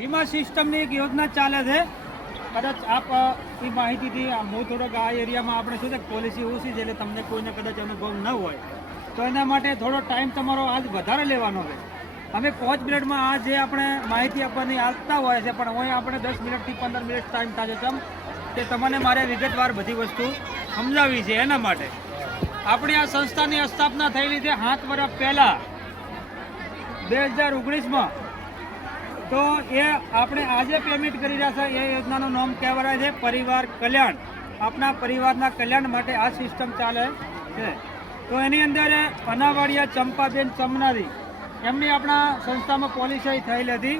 વીમા સિસ્ટમની એક યોજના ચાલે છે. કદાચ આપ એ માહિતીથી હું થોડોક આ એરિયામાં આપણે શું છે પોલિસી ઓછી છે એટલે તમને કોઈને કદાચ અનુભવ ન હોય તો એના માટે થોડો ટાઈમ તમારો આજ વધારે લેવાનો છે. અમે 5 મિનિટમાં આ જે આપણે માહિતી આપવાની આપતા હોય છે પણ અહીં આપણે 10 મિનિટથી 15 મિનિટ ટાઈમ થાય છે કે તમને મારે વિગતવાર બધી વસ્તુ સમજાવી છે. એના માટે આપણી આ સંસ્થાની સ્થાપના થયેલી છે 7 વર્ષ પહેલાં 2019માં. તો એ આપણે આજે પેમેન્ટ કરી રહ્યા છે એ યોજનાનું નામ કહેવાય છે પરિવાર કલ્યાણ. આપણા પરિવારના કલ્યાણ માટે આ સિસ્ટમ ચાલે છે. તો એની અંદર અનાવાડિયા ચંપાબેન ચમનારી એમની આપણા સંસ્થામાં પોલિસી થયેલી હતી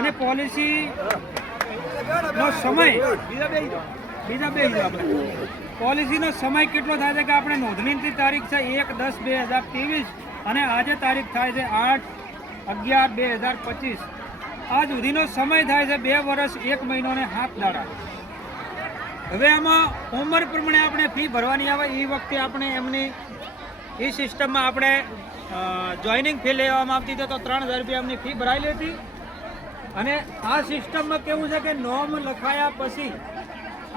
અને પોલિસીનો સમય પોલિસીનો સમય કેટલો થાય છે કે આપણે નોંધણીની તારીખ છે 1/10/2023 અને આજે તારીખ થાય છે 8/11/2025. આ સુધીનો સમય થાય છે 2 વર્ષ 1 મહિનો અને 7 દાડા. હવે આમાં ઉંમર પ્રમાણે આપણે ફી ભરવાની આવે એ વખતે આપણે એમની એ સિસ્ટમમાં આપણે જોઈનિંગ ફી લેવામાં આવતી હતી તો 3000 રૂપિયા એમની ફી ભરાયેલી હતી. અને આ સિસ્ટમમાં કેવું છે કે નોમ લખાયા પછી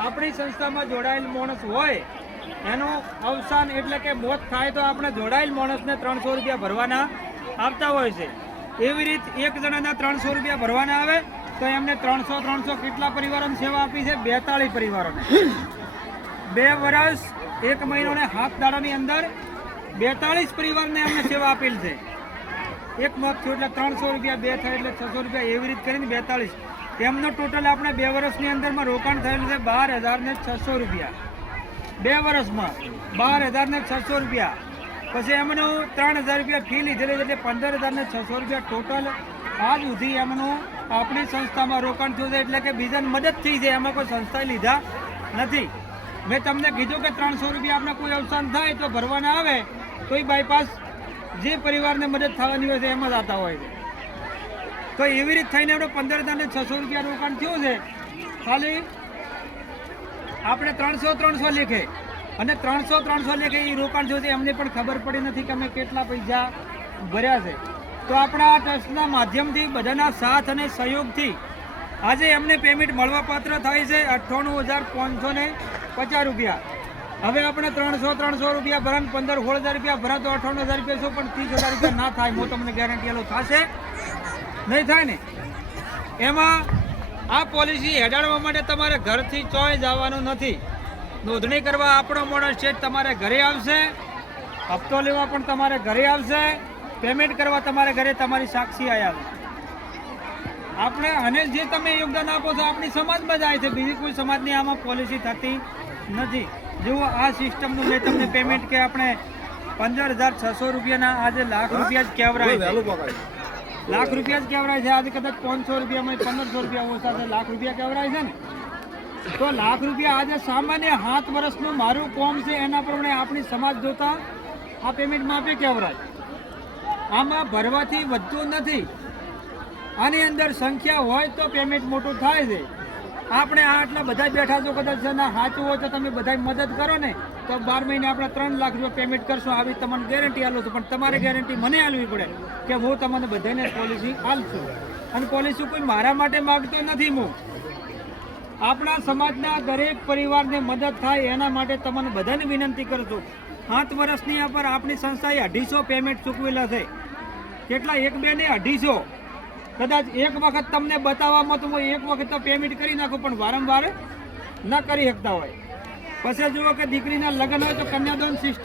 આપણી સંસ્થામાં જોડાયેલ માણસ હોય એનું અવસાન એટલે કે મોત થાય તો આપણે જોડાયેલ માણસને 300 રૂપિયા ભરવાના આવતા હોય છે. એવી રીતે એક જણાના 300 રૂપિયા ભરવાના આવે તો એમને 300 કેટલા પરિવારોને સેવા આપી છે? 42 પરિવારોને. 2 વર્ષ 1 મહિનો અને 7 દાડાની અંદર 42 પરિવારને એમને સેવા આપેલ છે. એક મોત થયું એટલે 300 રૂપિયા, 2 થાય એટલે 600 રૂપિયા, એવી રીતે કરીને 42. તેમનો ટોટલ આપણે 2 વર્ષની અંદરમાં રોકાણ થયેલું છે 12,600 રૂપિયા. 2 વર્ષમાં 12,600 રૂપિયા. પછી એમનું 3,000 રૂપિયા ફી લીધેલી એટલે 15,600 રૂપિયા ટોટલ આજ સુધી એમનું આપણી સંસ્થામાં રોકાણ થયું છે. એટલે કે બીજાને મદદ થઈ છે, એમાં કોઈ સંસ્થાએ લીધા નથી. મેં તમને કીધું કે 300 રૂપિયા આપણે કોઈ અવસાન થાય તો ભરવાના આવે તો એ બાયપાસ જે પરિવારને મદદ થવાની હોય છે એમાં જ આવતા હોય છે. તો એવી રીતે થઈને આપણે 15,600 રૂપિયા રોકાણ થયું છે. ખાલી આપણે 300 લેખે અને 300 લેખે એ રોકાણ થયું છે એમને પણ ખબર પડી નથી કે અમે કેટલા પૈસા ભર્યા છે. તો આપણા ટ્રસ્ટના માધ્યમથી બધાના સાથ અને સહયોગથી આજે એમને પેમેન્ટ મળવાપાત્ર થાય છે 98,550 રૂપિયા. હવે આપણે 300 રૂપિયા ભરા 15-16,000 રૂપિયા ભરા તો 58,000 રૂપિયા શું પણ 30,000 રૂપિયા ના થાય. હું તમને ગેરંટી આલું થશે નહીં થાય ને. એમાં આ પોલિસી હેડાડવા માટે તમારે ઘરથી ચોય જવાનું નથી. નોંધણી કરવા આપણો માણસ છે તમારે ઘરે આવશે, હપ્તો લેવા પણ તમારે ઘરે આવશે, પેમેન્ટ કરવા તમારે ઘરે તમારી સાક્ષી આવે. આપણે અને જે તમે યોગદાન આપો છો આપણી સમાજમાં જાય છે, બીજી કોઈ સમાજની આમાં પોલિસી થતી નથી. જેવું આ સિસ્ટમનું મેં તમને પેમેન્ટ કે આપણે 15,600 રૂપિયાના આજે લાખ રૂપિયા જ કહેવરાય છે. લાખ રૂપિયા જ કહેવરાય છે. આજે કદાચ 500 રૂપિયામાં 1500 રૂપિયા ઓછા છે, લાખ રૂપિયા કહેવરાય છે ને. તો લાખ રૂપિયા આજે સામાન્ય 7 વર્ષનું મારું કોમ છે એના પ્રમાણે આપણી સમાજ જોતા આ પેમેન્ટ માફી કહેવરાય. આમાં ભરવાથી વધતું નથી. આની અંદર સંખ્યા હોય તો પેમેન્ટ મોટું થાય છે. આપણે આટલા બધા બેઠા છો, કદાચ ના સાચું હોય તો તમે બધા મદદ કરો ને તો 12 મહિને આપણે 3 લાખ રૂપિયા પેમેન્ટ કરશો. આવી તમને ગેરંટી આલું છું. પણ તમારે ગેરંટી મને આલવી પડે કે હું તમને બધાને પોલિસી આલશું. અને પોલિસી કોઈ મારા માટે માગતો નથી. હું આપણા સમાજના દરેક પરિવારને મદદ થાય એના માટે તમને બધાને વિનંતી કરું છું. 7 વર્ષની પર આપણી સંસ્થાએ 250 પેમેન્ટ ચૂકવેલા છે. કેટલા? 1-2 ને 250. કદાચ એક વખત તમને બતાવવામાં તો હું એક વખત તો પેમેન્ટ કરી નાખું પણ વારંવાર ન કરી શકતા હોય. પછી જુઓ કે દીકરીના લગ્ન હોય તો કન્યાદાન સિસ્ટમ